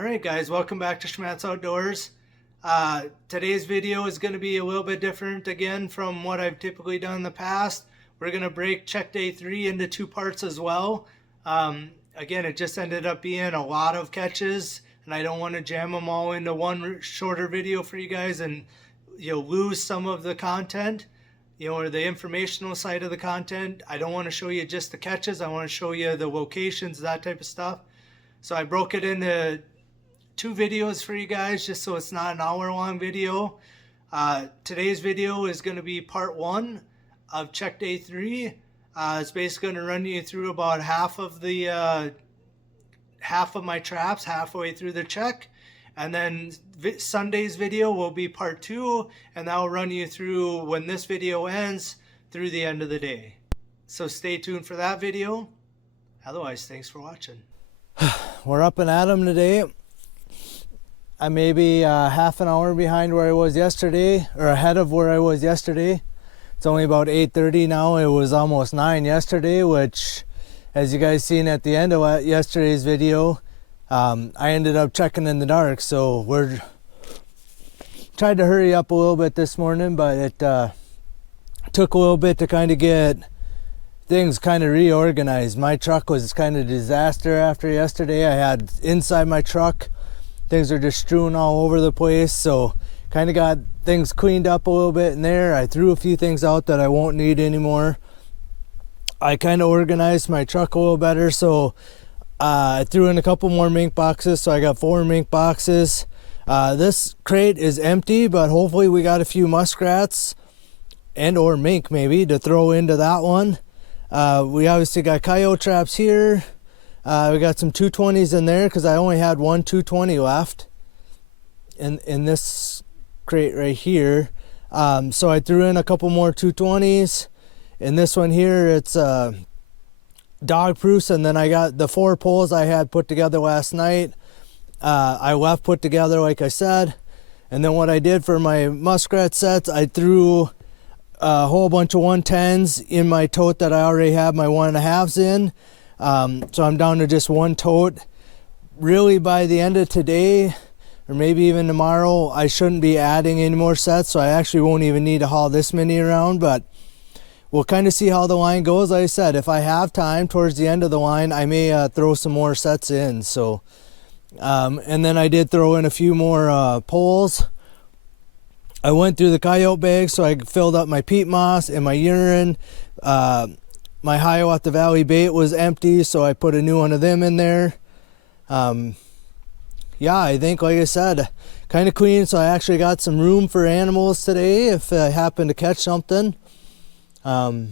All right, guys, welcome back to Schmattz Outdoors. Today's video is going to be a little bit different again from what I've typically done in the past. We're going to break check day 3 into 2 parts as well. Again, it just ended up being a lot of catches, and I don't want to jam them all into one shorter video for you guys and lose some of the content, or the informational side of the content. I don't want to show you just the catches. I want to show you the locations, that type of stuff. So I broke it into 2 videos for you guys, just so it's not an hour-long video. Today's video is going to be part 1 of check day 3. It's basically going to run you through about half of my traps, halfway through the check, and then Sunday's video will be part 2, and that will run you through, when this video ends, through the end of the day. So stay tuned for that video. Otherwise, thanks for watching. We're up and at 'em today. I may be half an hour behind where I was yesterday, or ahead of where I was yesterday. It's only about 8:30 now. It was almost 9 yesterday, which, as you guys seen at the end of yesterday's video, I ended up checking in the dark. So we're tried to hurry up a little bit this morning, but it took a little bit to kind of get things kind of reorganized. My truck was kind of a disaster after yesterday. I had inside my truck, things are just strewn all over the place, so kind of got things cleaned up a little bit in there. I threw a few things out that I won't need anymore. I kind of organized my truck a little better, so I threw in a couple more mink boxes, so I got 4 mink boxes. This crate is empty, but hopefully we got a few muskrats and or mink maybe to throw into that one. We obviously got coyote traps here. We got some 220s in there because I only had one 220 left in this crate right here. So I threw in a couple more 220s. In this one here, it's dog proofs, and then I got the 4 poles I had put together last night. I left put together, like I said. And then what I did for my muskrat sets, I threw a whole bunch of 110s in my tote that I already have my 1.5s in. So I'm down to just 1 tote. Really, by the end of today, or maybe even tomorrow, I shouldn't be adding any more sets, so I actually won't even need to haul this many around, but we'll kind of see how the line goes. Like I said, if I have time towards the end of the line, I may throw some more sets in. So, and then I did throw in a few more poles. I went through the coyote bag, so I filled up my peat moss and my urine. My Hiawatha Valley bait was empty, so I put a new one of them in there. Yeah, I think, like I said, kind of clean, so I actually got some room for animals today if I happen to catch something. I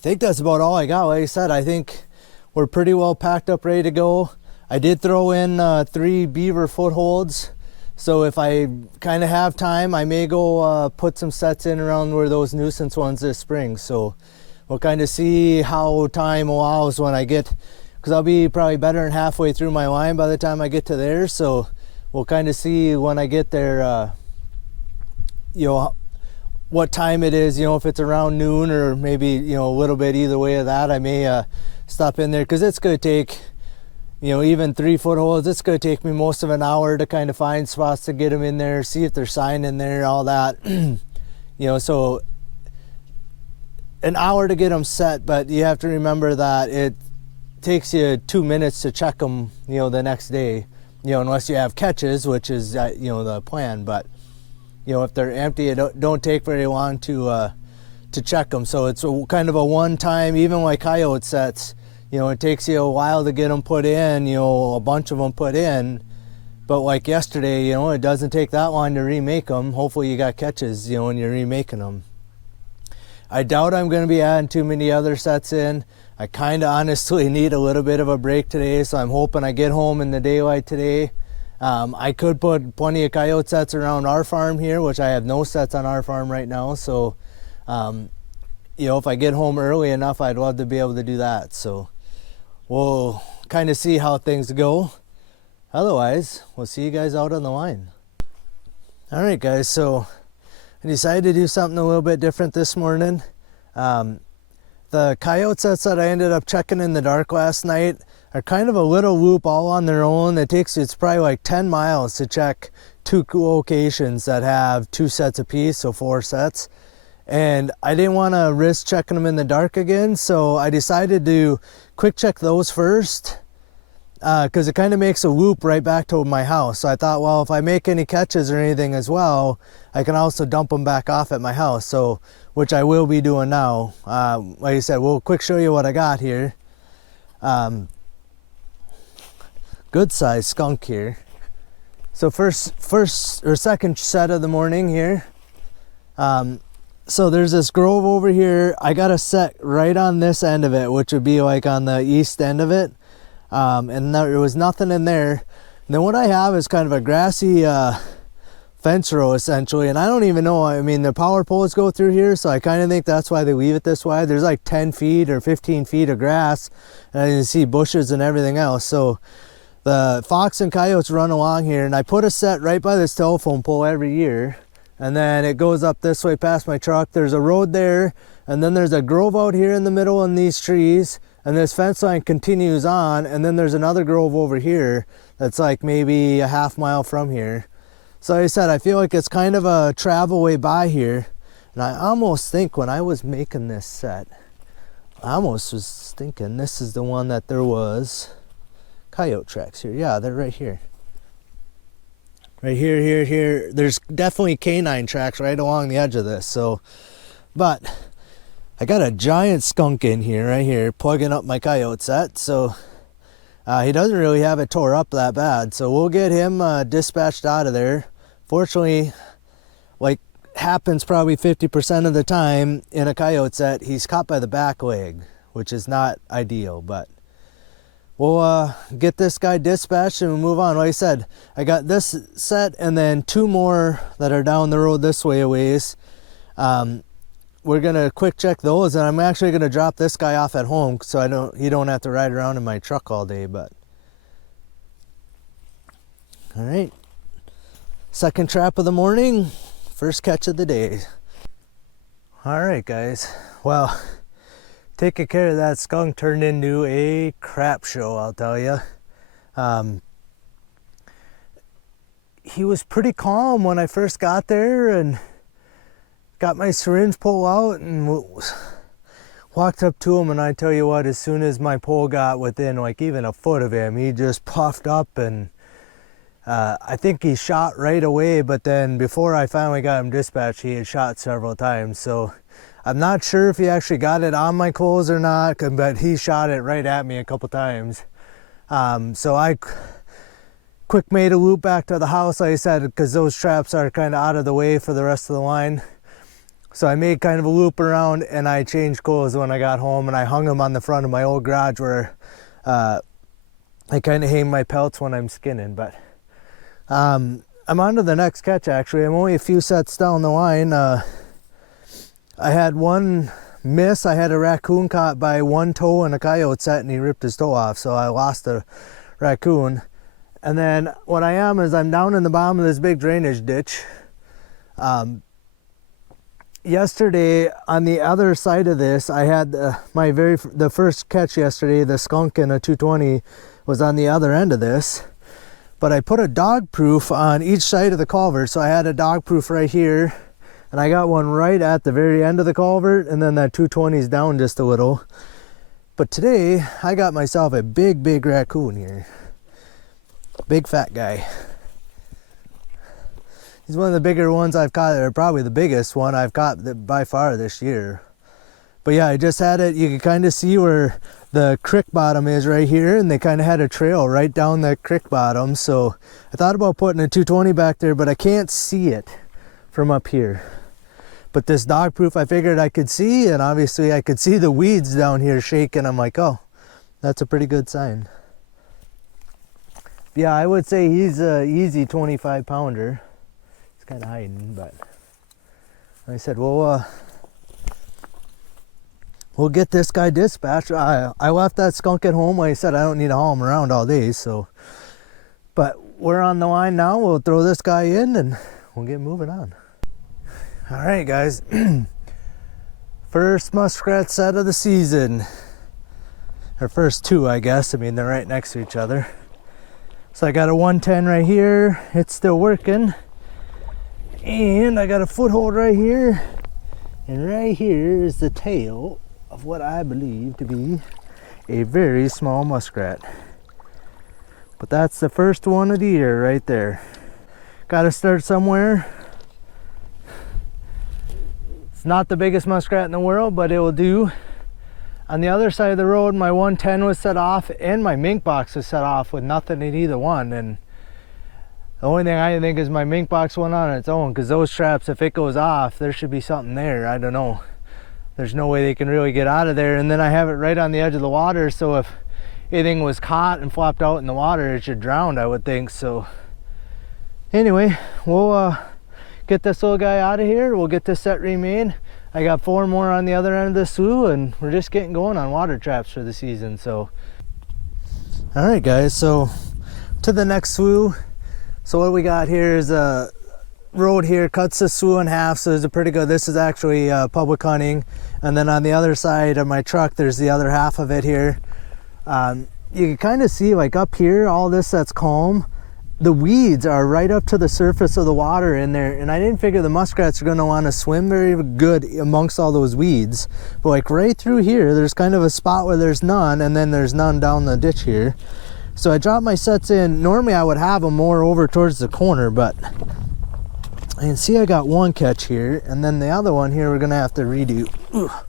think that's about all I got. Like I said, I think we're pretty well packed up, ready to go. I did throw in 3 beaver footholds. So if I kind of have time, I may go put some sets in around where those nuisance ones this spring. So we'll kind of see how time allows when I get, because I'll be probably better than halfway through my line by the time I get to there. So we'll kind of see when I get there, what time it is, if it's around noon or maybe, a little bit either way of that. I may stop in there because it's going to take, even 3 footholds, it's going to take me most of an hour to kind of find spots to get them in there, see if there's sign in there, all that. So an hour to get them set, but you have to remember that it takes you 2 minutes to check them, the next day, unless you have catches, which is, the plan. But, if they're empty, it don't take very long to check them. So it's kind of a one-time, even like coyote sets, it takes you a while to get them put in, a bunch of them put in. But like yesterday, it doesn't take that long to remake them. Hopefully you got catches, when you're remaking them. I doubt I'm going to be adding too many other sets in. I kind of honestly need a little bit of a break today, so I'm hoping I get home in the daylight today. I could put plenty of coyote sets around our farm here, which I have no sets on our farm right now. So, if I get home early enough, I'd love to be able to do that. So we'll kind of see how things go. Otherwise, we'll see you guys out on the line. All right, guys, so I decided to do something a little bit different this morning. The coyote sets that I ended up checking in the dark last night, are kind of a little loop all on their own. It's probably like 10 miles to check 2 locations that have 2 sets apiece, so 4 sets. And I didn't want to risk checking them in the dark again, so I decided to quick check those first, because it kind of makes a loop right back to my house. So I thought, well, if I make any catches or anything as well, I can also dump them back off at my house, so which I will be doing now. Like I said, we'll quick show you what I got here. Good size skunk here. So first or second set of the morning here. So there's this grove over here. I got a set right on this end of it, which would be like on the east end of it. And there was nothing in there. And then what I have is kind of a grassy fence row essentially, and I don't even know, I mean, the power poles go through here, so I kind of think that's why they leave it this way. There's like 10 feet or 15 feet of grass, and you see bushes and everything else. So the fox and coyotes run along here, and I put a set right by this telephone pole every year, and then it goes up this way past my truck. There's a road there, and then there's a grove out here in the middle in these trees, and this fence line continues on, and then there's another grove over here that's like maybe a half mile from here. So like I said, I feel like it's kind of a travel way by here, and I almost think when I was making this set, I almost was thinking this is the one that there was coyote tracks here. Yeah, they're right here. Right here, here. There's definitely canine tracks right along the edge of this. So, but I got a giant skunk in here, right here, plugging up my coyote set. So he doesn't really have it tore up that bad. So we'll get him dispatched out of there. Fortunately, like happens probably 50% of the time in a coyote set, he's caught by the back leg, which is not ideal, but we'll get this guy dispatched and we'll move on. Like I said, I got this set and then 2 more that are down the road this way a ways. We're gonna quick check those, and I'm actually gonna drop this guy off at home so he don't have to ride around in my truck all day. But all right, second trap of the morning, first catch of the day. All right, guys. Well, taking care of that skunk turned into a crap show, I'll tell you. He was pretty calm when I first got there, and got my syringe pole out and walked up to him, and I tell you what, as soon as my pole got within like even a foot of him, he just puffed up, and I think he shot right away, but then before I finally got him dispatched, he had shot several times. So I'm not sure if he actually got it on my clothes or not, but he shot it right at me a couple times. So I quick made a loop back to the house, like I said, because those traps are kind of out of the way for the rest of the line. So I made kind of a loop around, and I changed clothes when I got home, and I hung them on the front of my old garage where I kind of hang my pelts when I'm skinning. But I'm on to the next catch, actually. I'm only a few sets down the line. I had one miss. I had a raccoon caught by one toe in a coyote set, and he ripped his toe off, so I lost a raccoon. And then what I am is I'm down in the bottom of this big drainage ditch. Yesterday, on the other side of this, I had the first catch yesterday. The skunk in a 220 was on the other end of this, but I put a dog proof on each side of the culvert. So I had a dog proof right here, and I got one right at the very end of the culvert, and then that 220 is down just a little. But today, I got myself a big raccoon here. Big fat guy. He's one of the bigger ones I've caught, or probably the biggest one I've caught by far this year. But yeah, I just had it. You can kind of see where the creek bottom is right here, and they kind of had a trail right down the creek bottom. So I thought about putting a 220 back there, but I can't see it from up here. But this dog proof I figured I could see, and obviously I could see the weeds down here shaking. I'm like, oh, that's a pretty good sign. Yeah, I would say he's an easy 25 pounder. Kind of hiding, but like I said, we'll get this guy dispatched. I left that skunk at home. Like I said, I don't need to haul him around all day, so, but we're on the line now. We'll throw this guy in and we'll get moving on. All right, guys. First muskrat set of the season. or first two, I guess. I mean, they're right next to each other. So I got a 110 right here. It's still working. And I got a foothold right here. And right here is the tail of what I believe to be a very small muskrat. But that's the first one of the year right there. Gotta start somewhere. It's not the biggest muskrat in the world, but it will do. On the other side of the road, my 110 was set off and my mink box was set off with nothing in either one. And the only thing I think is my mink box went on its own, because those traps, if it goes off, there should be something there. I don't know. There's no way they can really get out of there. And then I have it right on the edge of the water, so if anything was caught and flopped out in the water, it should drown, I would think. So anyway, we'll get this little guy out of here. We'll get this set remade. I got 4 more on the other end of the slough, and we're just getting going on water traps for the season. So all right guys, so to the next slough. So what we got here is a road here, cuts the slough in half, so it's a pretty good, this is actually public hunting. And then on the other side of my truck, there's the other half of it here. You can kind of see, like up here, all this that's calm, the weeds are right up to the surface of the water in there, and I didn't figure the muskrats are going to want to swim very good amongst all those weeds. But like right through here, there's kind of a spot where there's none, and then there's none down the ditch here. So I dropped my sets in. Normally I would have them more over towards the corner, but I can see I got one catch here, and then the other one here we're going to have to redo. Ugh.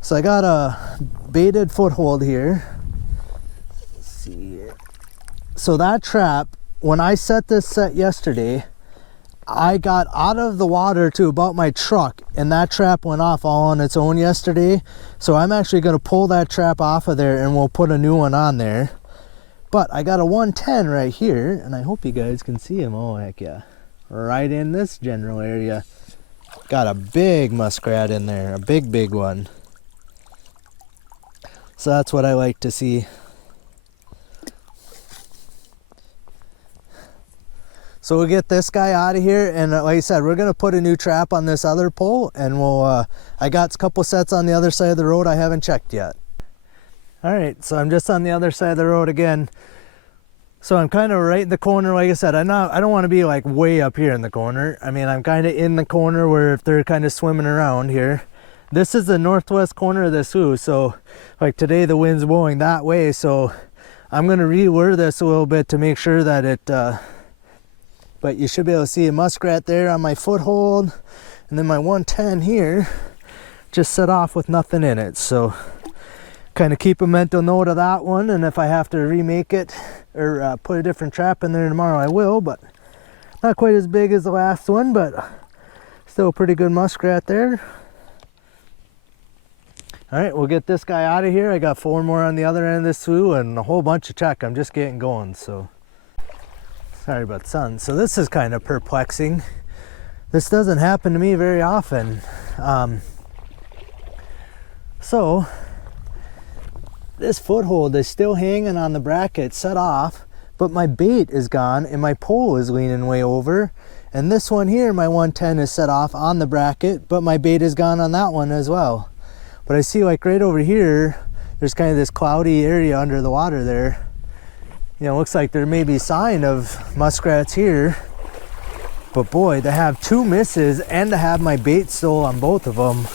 So I got a baited foothold here. Let's see here. So that trap, when I set this set yesterday, I got out of the water to about my truck, and that trap went off all on its own yesterday. So I'm actually going to pull that trap off of there, and we'll put a new one on there. But I got a 110 right here, and I hope you guys can see him. Oh heck yeah, right in this general area. Got a big muskrat in there, a big one. So that's what I like to see. So we'll get this guy out of here, and like I said, we're gonna put a new trap on this other pole, and we'll I got a couple sets on the other side of the road I haven't checked yet. All right, so I'm just on the other side of the road again. So I'm kind of right in the corner. Like I said, I don't want to be like way up here in the corner. I mean, I'm kind of in the corner where if they're kind of swimming around here. This is the northwest corner of the slough, so like today the wind's blowing that way, so I'm gonna re-lure this a little bit to make sure that it but you should be able to see a muskrat there on my foothold, and then my 110 here just set off with nothing in it. So kind of keep a mental note of that one, and if I have to remake it or put a different trap in there tomorrow, I will. But not quite as big as the last one, but still a pretty good muskrat there. All right, we'll get this guy out of here. I got 4 more on the other end of this slough and a whole bunch of chuck. I'm just getting going, so sorry about sun. So this is kind of perplexing. This doesn't happen to me very often. So this foothold is still hanging on the bracket, set off, but my bait is gone and my pole is leaning way over. And this one here, my 110, is set off on the bracket, but my bait is gone on that one as well. But I see like right over here, there's kind of this cloudy area under the water there. You know, looks like there may be sign of muskrats here. But boy, to have 2 misses and to have my bait still on both of them,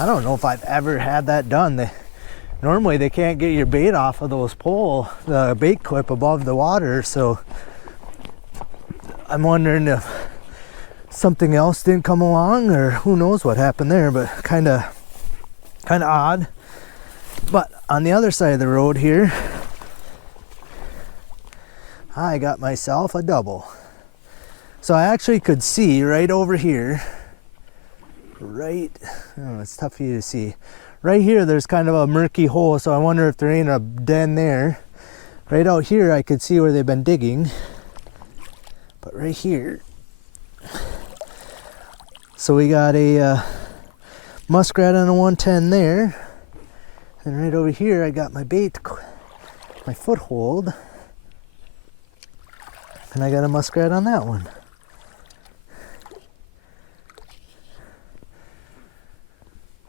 I don't know if I've ever had that done. Normally they can't get your bait off of those pole, the bait clip above the water. So I'm wondering if something else didn't come along, or who knows what happened there, but kind of odd. But on the other side of the road here, I got myself a double. So I actually could see right over here, it's tough for you to see. Right here there's kind of a murky hole, so I wonder if there ain't a den there. Right out here I could see where they've been digging. But right here, so we got a muskrat on a 110 there. And right over here I got my bait, my foothold. And I got a muskrat on that one.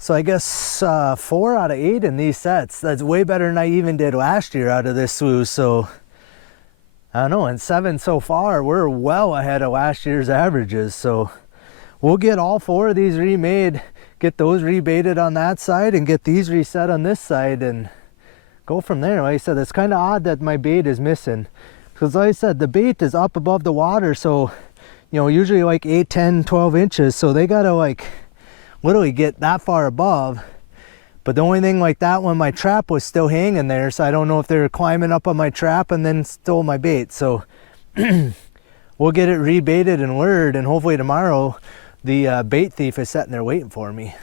So I guess 4 out of 8 in these sets. That's way better than I even did last year out of this slough. So I don't know, in 7 so far, we're well ahead of last year's averages. So we'll get all 4 of these remade, get those rebaited on that side and get these reset on this side and go from there. Like I said, it's kind of odd that my bait is missing. Because like I said, the bait is up above the water. So, you know, usually like 8, 10, 12 inches. So they gotta like literally get that far above. But the only thing like that one, my trap was still hanging there, so I don't know if they were climbing up on my trap and then stole my bait. So we'll get it rebaited and lured, and hopefully tomorrow the bait thief is sitting there waiting for me.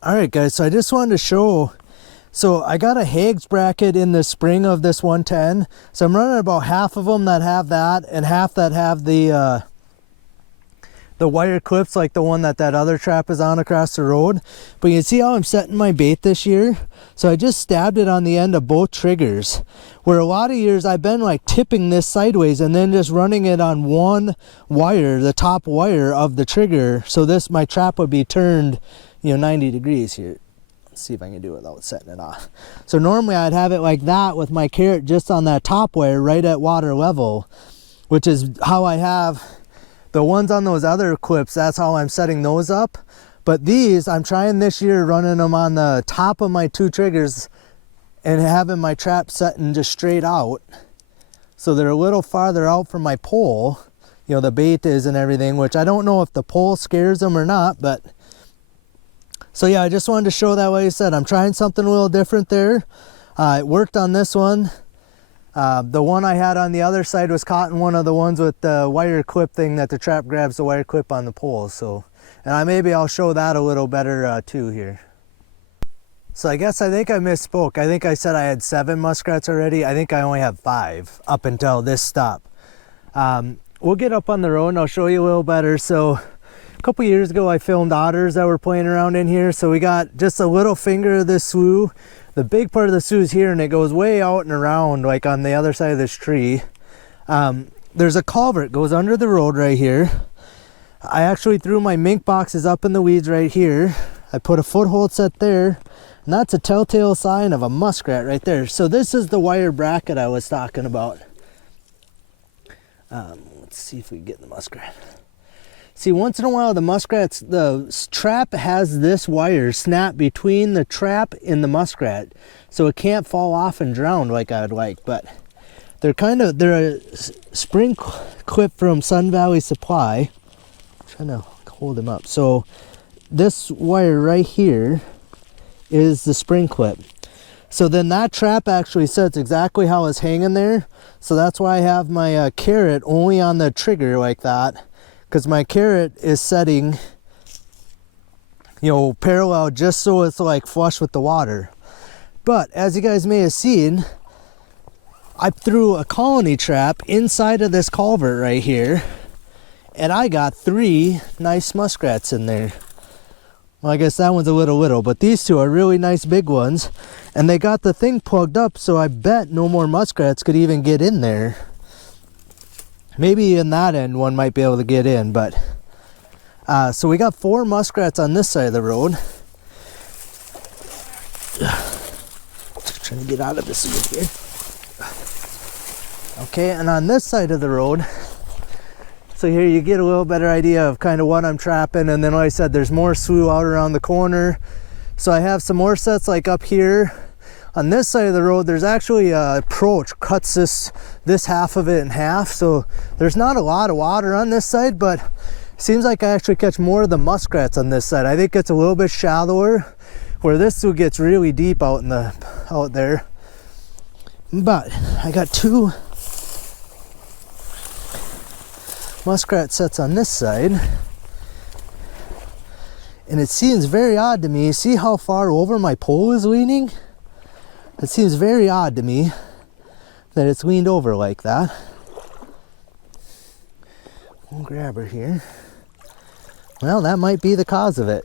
All right, guys, so I just wanted to show, so I got a Hags bracket in the spring of this 110. So I'm running about half of them that have that and half that have the wire clips like the one that other trap is on across the road. But you can see how I'm setting my bait this year. So I just stabbed it on the end of both triggers, where a lot of years I've been like tipping this sideways and then just running it on one wire, the top wire of the trigger. So this, my trap would be turned, you know, 90 degrees here. Let's see if I can do it without setting it off. So normally I'd have it like that with my carrot just on that top wire right at water level, which is how I have the ones on those other clips. That's how I'm setting those up. But these, I'm trying this year running them on the top of my 2 triggers and having my trap setting just straight out. So they're a little farther out from my pole, you know, the bait is and everything, which I don't know if the pole scares them or not. But so yeah, I just wanted to show that. Way I said, I'm trying something a little different there. It worked on this one. The one I had on the other side was caught in one of the ones with the wire clip thing that the trap grabs the wire clip on the pole. So, and maybe I'll show that a little better too here. So I think I misspoke. I think I said I had 7 muskrats already. I think I only have 5 up until this stop. We'll get up on the road and I'll show you a little better. So a couple years ago I filmed otters that were playing around in here. So we got just a little finger of this slough. The big part of the slough is here and it goes way out and around like on the other side of this tree. There's a culvert goes under the road right here. I actually threw my mink boxes up in the weeds right here. I put a foothold set there, and that's a telltale sign of a muskrat right there. So this is the wire bracket I was talking about. Let's see if we can get the muskrat. See, once in a while the muskrats, the trap has this wire snap between the trap and the muskrat, so it can't fall off and drown like I would like. But they're a spring clip from Sun Valley Supply. I'm trying to hold them up. So this wire right here is the spring clip. So then that trap actually sets exactly how it's hanging there. So that's why I have my carrot only on the trigger like that. Because my carrot is setting, you know, parallel just so it's like flush with the water. But as you guys may have seen, I threw a colony trap inside of this culvert right here, and I got 3 nice muskrats in there. Well, I guess that one's a little, but these 2 are really nice big ones, and they got the thing plugged up, so I bet no more muskrats could even get in there. Maybe in that end one might be able to get in, but so we got 4 muskrats on this side of the road. Just trying to get out of this weed here. Okay, and on this side of the road, so here you get a little better idea of kind of what I'm trapping. And then like I said, there's more slough out around the corner. So I have some more sets like up here. On this side of the road, there's actually a approach, cuts this half of it in half. So there's not a lot of water on this side, but it seems like I actually catch more of the muskrats on this side. I think it's a little bit shallower, where this one gets really deep out there. But I got 2 muskrat sets on this side. And it seems very odd to me. See how far over my pole is leaning? It seems very odd to me that it's leaned over like that. We'll grab her here. Well, that might be the cause of it.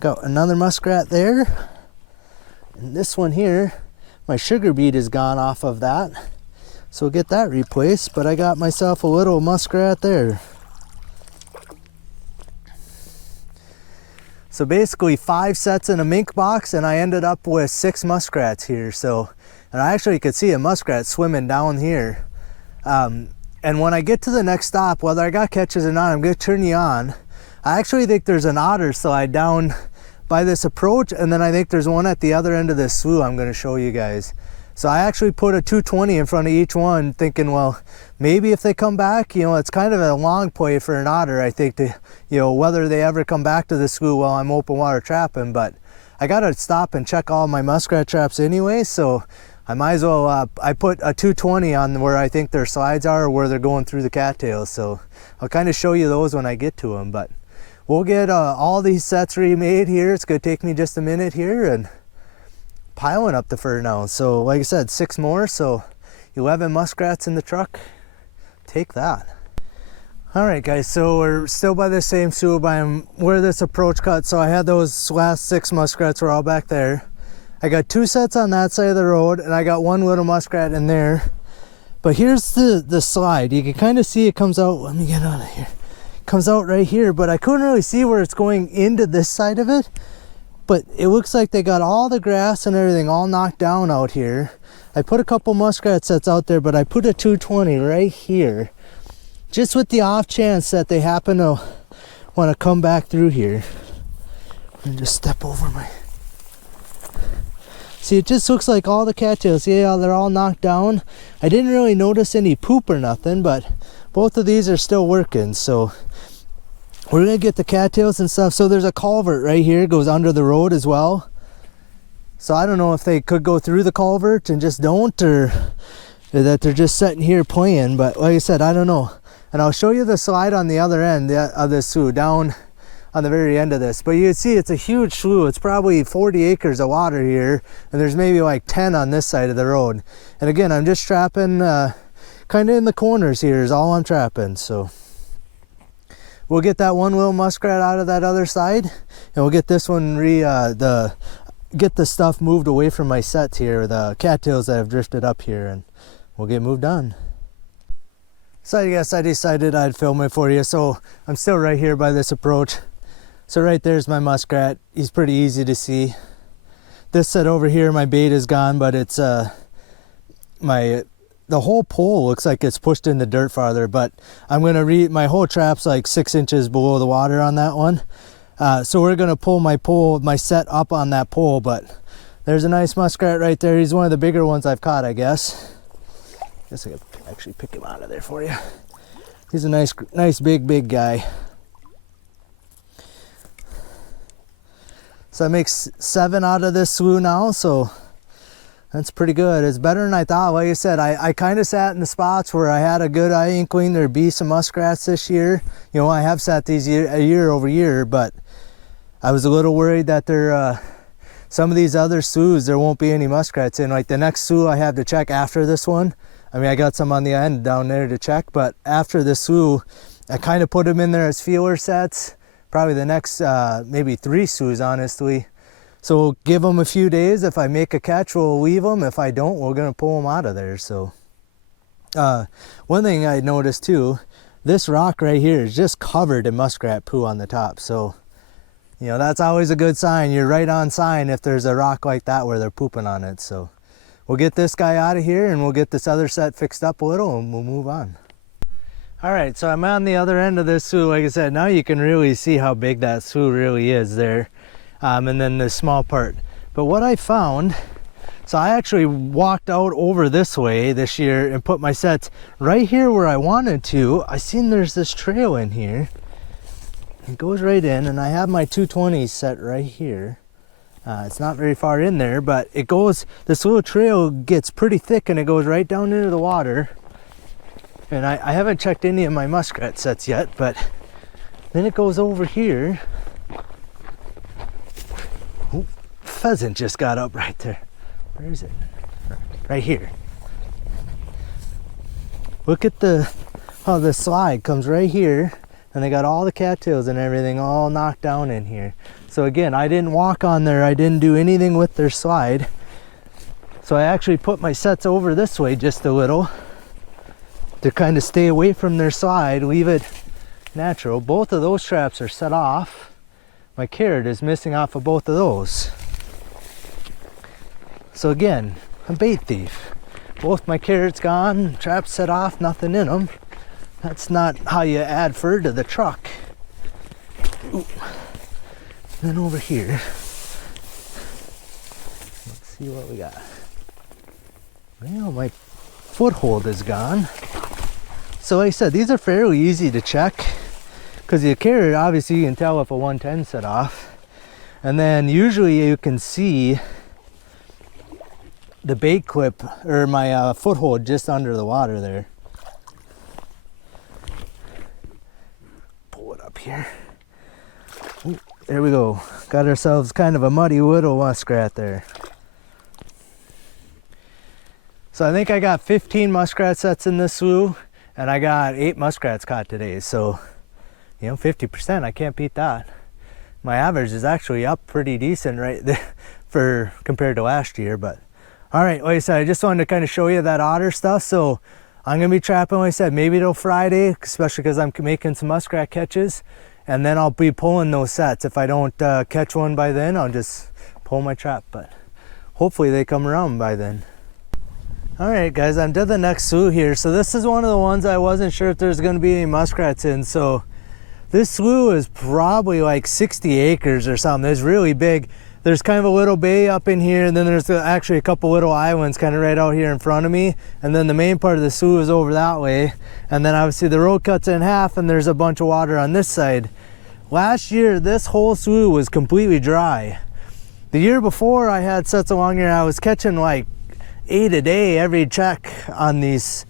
Got another muskrat there. And this one here, my sugar bead is gone off of that. So we'll get that replaced, but I got myself a little muskrat there. So basically 5 sets in a mink box, and I ended up with 6 muskrats here. So, and I actually could see a muskrat swimming down here. And when I get to the next stop, whether I got catches or not, I'm gonna turn you on. I actually think there's an otter slide down by this approach, and then I think there's one at the other end of this slough I'm gonna show you guys. So I actually put a 220 in front of each one, thinking, well, maybe if they come back, you know, it's kind of a long play for an otter, I think, to, you know, whether they ever come back to the slough while I'm open water trapping. But I gotta stop and check all my muskrat traps anyway, so I might as well, I put a 220 on where I think their slides are, or where they're going through the cattails. So I'll kind of show you those when I get to them. But we'll get all these sets remade here. It's gonna take me just a minute here, and piling up the fur now. So like I said, 6 more, so 11 muskrats in the truck. Take that. All right guys, so we're still by the same slough by where this approach cut. So I had those last 6 muskrats were all back there. I got 2 sets on that side of the road, and I got 1 little muskrat in there. But here's the slide. You can kind of see it comes out. Let me get out of here. It comes out right here, but I couldn't really see where it's going into this side of it. But it looks like they got all the grass and everything all knocked down out here. I put a couple muskrat sets out there, but I put a 220 right here, just with the off chance that they happen to want to come back through here. And just step over my... See, it just looks like all the cattails, yeah, they're all knocked down. I didn't really notice any poop or nothing, but both of these are still working, so we're gonna get the cattails and stuff. So there's a culvert right here, goes under the road as well. So I don't know if they could go through the culvert and just don't, or that they're just sitting here playing. But like I said, I don't know. And I'll show you the slide on the other end of this slough, down on the very end of this. But you can see it's a huge slough. It's probably 40 acres of water here, and there's maybe like 10 on this side of the road. And again, I'm just trapping kind of in the corners here is all I'm trapping. So we'll get that one little muskrat out of that other side, and we'll get this one get the stuff moved away from my sets here, the cattails that have drifted up here, and we'll get moved on. So I guess I decided I'd film it for you. So I'm still right here by this approach. So right there's my muskrat. He's pretty easy to see. This set over here, my bait is gone, but it's the whole pole looks like it's pushed in the dirt farther, but I'm gonna my whole trap's like 6 inches below the water on that one. So we're gonna pull my set up on that pole, but there's a nice muskrat right there. He's one of the bigger ones I've caught, I guess. Guess I could actually pick him out of there for you. He's a nice big guy. So that makes 7 out of this slough now, so that's pretty good. It's better than I thought. Like I said, I kind of sat in the spots where I had a good inkling there'd be some muskrats this year. You know, I have sat these year over year, but I was a little worried that some of these other sloughs, there won't be any muskrats in. Like the next slough I have to check after this one. I mean, I got some on the end down there to check, but after this slough, I kind of put them in there as feeler sets. Probably the next maybe 3 sloughs, honestly. So we'll give them a few days. If I make a catch, we'll leave them. If I don't, we're gonna pull them out of there. So one thing I noticed too, this rock right here is just covered in muskrat poo on the top. So, you know, that's always a good sign. You're right on sign if there's a rock like that where they're pooping on it. So we'll get this guy out of here, and we'll get this other set fixed up a little, and we'll move on. All right, so I'm on the other end of this slough. Like I said, now you can really see how big that slough really is there. And then this small part. But what I found, so I actually walked out over this way this year and put my sets right here where I wanted to. I seen there's this trail in here. It goes right in, and I have my 220 set right here. It's not very far in there, but it goes, this little trail gets pretty thick, and it goes right down into the water. And I haven't checked any of my muskrat sets yet, but then it goes over here. Oh, pheasant just got up right there. Where is it? Right here. Look at how the slide comes right here, and they got all the cattails and everything all knocked down in here. So again, I didn't walk on there. I didn't do anything with their slide. So I actually put my sets over this way just a little to kind of stay away from their slide, leave it natural. Both of those traps are set off. my carrot is missing off of both of those. So again, a bait thief. Both my carrots gone, traps set off, nothing in them. That's not how you add fur to the truck. Ooh. Then over here, let's see what we got. Well, my foothold is gone. So like I said, these are fairly easy to check because the carrot, obviously you can tell if a 110 set off. And then usually you can see the bait clip or my foothold just under the water there. Pull it up here. Ooh, there we go. Got ourselves kind of a muddy little muskrat there. So I think I got 15 muskrat sets in this slough, and I got 8 muskrats caught today. So, you know, 50%, I can't beat that. My average is actually up pretty decent right there for compared to last year. But all right, like I said, I just wanted to kind of show you that otter stuff. So I'm gonna be trapping, like I said, maybe till Friday, especially because I'm making some muskrat catches, and then I'll be pulling those sets. If I don't catch one by then, I'll just pull my trap, but hopefully they come around by then. All right, guys, I'm to the next slough here. So this is one of the ones I wasn't sure if there's gonna be any muskrats in. So this slough is probably like 60 acres or something. It's really big. There's kind of a little bay up in here, and then there's actually a couple little islands kind of right out here in front of me. And then the main part of the slough is over that way. And then obviously the road cuts in half, and there's a bunch of water on this side. Last year, this whole slough was completely dry. The year before, I had sets along here, I was catching like 8 a day every check on these.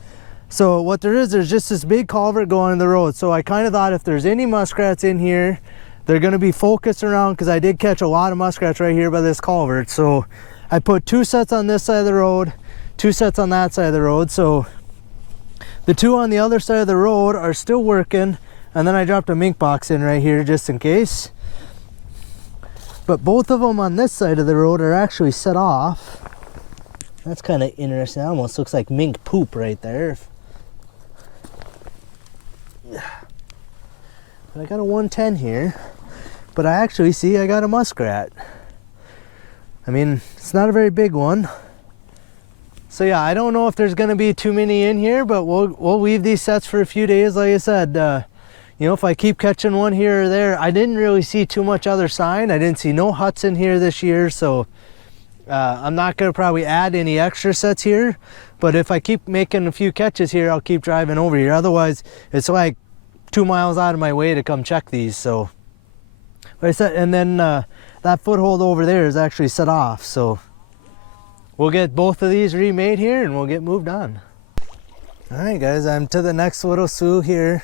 So what there is, there's just this big culvert going in the road. So I kind of thought if there's any muskrats in here, they're going to be focused around, because I did catch a lot of muskrats right here by this culvert. So I put 2 sets on this side of the road, 2 sets on that side of the road. So the 2 on the other side of the road are still working, and then I dropped a mink box in right here just in case. But both of them on this side of the road are actually set off. That's kind of interesting. It almost looks like mink poop right there. But I got a 110 here, but I actually see I got a muskrat. I mean, it's not a very big one. So yeah, I don't know if there's gonna be too many in here, but we'll leave these sets for a few days. Like I said, you know, if I keep catching one here or there, I didn't really see too much other sign. I didn't see no huts in here this year, so I'm not gonna probably add any extra sets here. But if I keep making a few catches here, I'll keep driving over here. Otherwise, it's like 2 miles out of my way to come check these. So like I said, and then that foothold over there is actually set off, so we'll get both of these remade here and we'll get moved on. All right, guys, I'm to the next little slough here.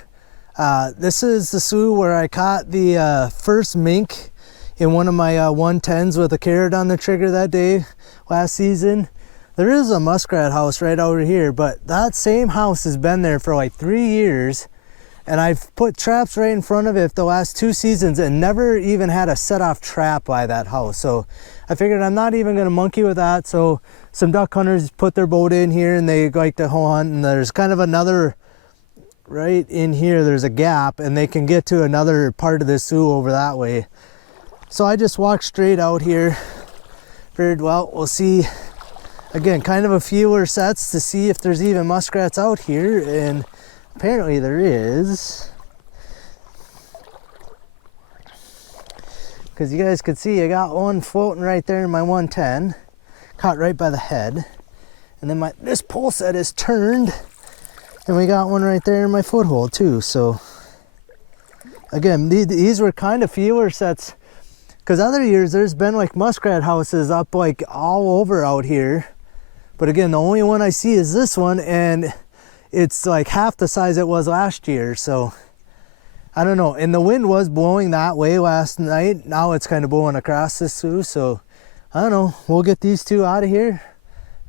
This is the slough where I caught the first mink in one of my 110s with a carrot on the trigger that day last season. There is a muskrat house right over here, but that same house has been there for like 3 years. And I've put traps right in front of it the last 2 seasons and never even had a set off trap by that house. So I figured I'm not even gonna monkey with that. So some duck hunters put their boat in here and they like to hunt, and there's kind of another, right in here, there's a gap and they can get to another part of this slough over that way. So I just walked straight out here. Figured, well, we'll see. Again, kind of a fewer sets to see if there's even muskrats out here, and apparently there is, because you guys could see I got one floating right there in my 110, caught right by the head, and then this pole set is turned, and we got one right there in my foothold too. So again, these were kind of fewer sets, because other years there's been like muskrat houses up like all over out here, but again, the only one I see is this one, and it's like half the size it was last year. So I don't know, and the wind was blowing that way last night. Now it's kind of blowing across this slough, so I don't know, we'll get these 2 out of here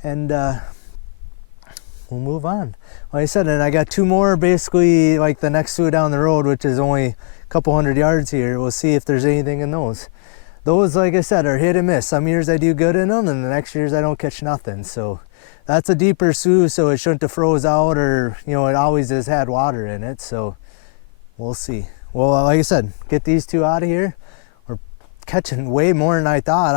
and we'll move on. Like I said, and I got 2 more basically like the next slough down the road, which is only a couple hundred yards here. We'll see if there's anything in those. Those, like I said, are hit and miss. Some years I do good in them, and the next years I don't catch nothing. So that's a deeper slough, so it shouldn't have froze out, or, you know, it always has had water in it. So we'll see. Well, like I said, get these 2 out of here. We're catching way more than I thought.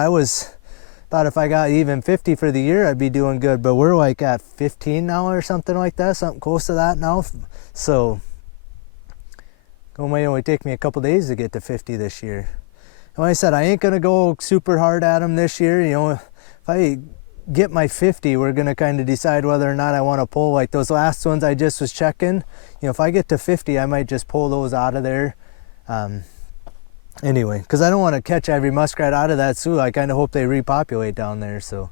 Thought if I got even 50 for the year, I'd be doing good, but we're like at 15 now or something like that, something close to that now. So it might only take me a couple days to get to 50 this year. And like I said, I ain't gonna go super hard at them this year. You know, if I get my 50, we're gonna kind of decide whether or not I want to pull like those last ones I just was checking. You know, if I get to 50, I might just pull those out of there. Anyway, because I don't want to catch every muskrat out of that slough. I kind of hope they repopulate down there. So,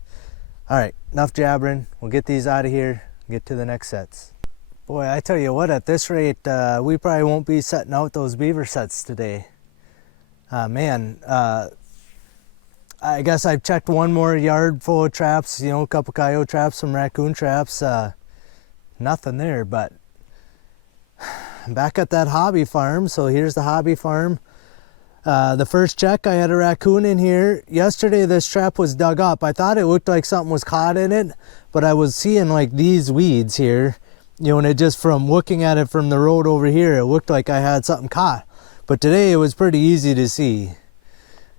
all right, enough jabbering. We'll get these out of here, get to the next sets. Boy, I tell you what, at this rate, we probably won't be setting out those beaver sets today. Man, I guess I've checked one more yard full of traps, you know, a couple coyote traps, some raccoon traps. Nothing there, but I'm back at that hobby farm. So here's the hobby farm. The first check, I had a raccoon in here. Yesterday, this trap was dug up. I thought it looked like something was caught in it, but I was seeing like these weeds here, you know, and it just from looking at it from the road over here, it looked like I had something caught. But today it was pretty easy to see.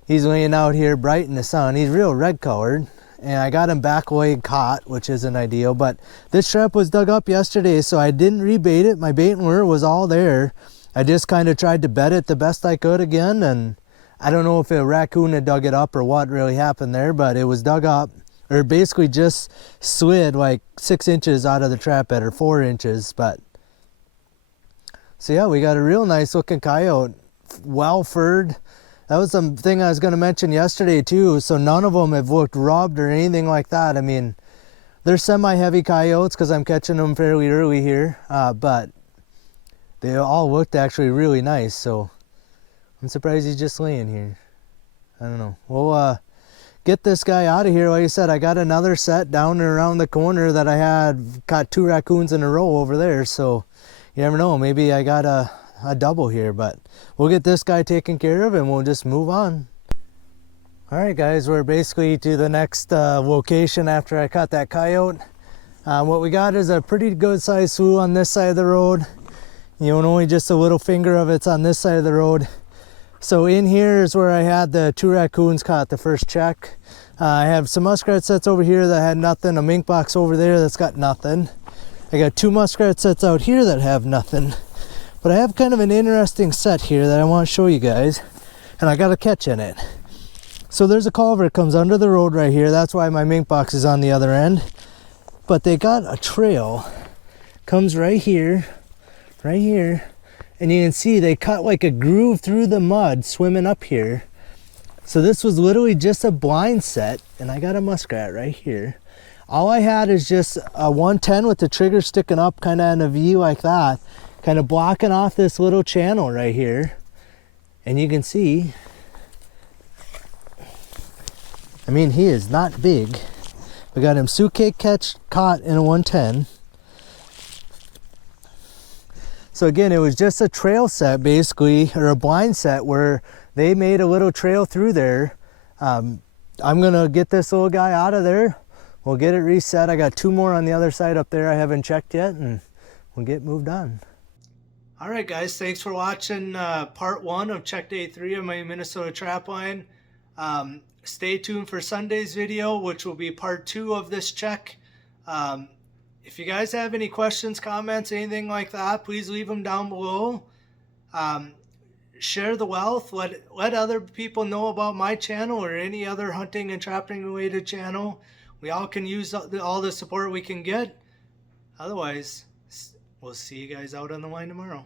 He's laying out here bright in the sun. He's real red colored, and I got him back leg caught, which isn't ideal, but this trap was dug up yesterday, so I didn't rebait it. My bait and lure was all there. I just kind of tried to bed it the best I could again, and I don't know if a raccoon had dug it up or what really happened there, but it was dug up, or basically just slid like 6 inches out of the trap bed, or 4 inches. But so yeah, we got a real nice looking coyote, well furred. That was something I was going to mention yesterday too. So none of them have looked rubbed or anything like that. I mean, they're semi-heavy coyotes because I'm catching them fairly early here, but they all looked actually really nice. So I'm surprised he's just laying here. I don't know. We'll get this guy out of here. Like I said, I got another set down and around the corner that I had caught 2 raccoons in a row over there. So you never know. Maybe I got a double here, but we'll get this guy taken care of and we'll just move on. All right, guys, we're basically to the next location after I caught that coyote. What we got is a pretty good sized slough on this side of the road. You know, and only just a little finger of it's on this side of the road. So in here is where I had the 2 raccoons caught the first check. I have some muskrat sets over here that had nothing, a mink box over there that's got nothing. I got 2 muskrat sets out here that have nothing. But I have kind of an interesting set here that I want to show you guys, and I got a catch in it. So there's a culvert comes under the road right here. That's why my mink box is on the other end. But they got a trail, comes right here, and you can see they cut like a groove through the mud swimming up here. So this was literally just a blind set, and I got a muskrat right here. All I had is just a 110 with the trigger sticking up kind of in a V like that, kind of blocking off this little channel right here. And you can see, I mean, he is not big. We got him suitcase caught in a 110. So again, it was just a trail set basically, or a blind set where they made a little trail through there. I'm gonna get this little guy out of there. We'll get it reset. I got 2 more on the other side up there I haven't checked yet, and we'll get moved on. All right, guys, thanks for watching part 1 of check day 3 of my Minnesota Trapline. Stay tuned for Sunday's video, which will be part 2 of this check. If you guys have any questions, comments, anything like that, please leave them down below. Share the wealth. Let other people know about my channel or any other hunting and trapping related channel. We all can use all the support we can get. Otherwise, we'll see you guys out on the line tomorrow.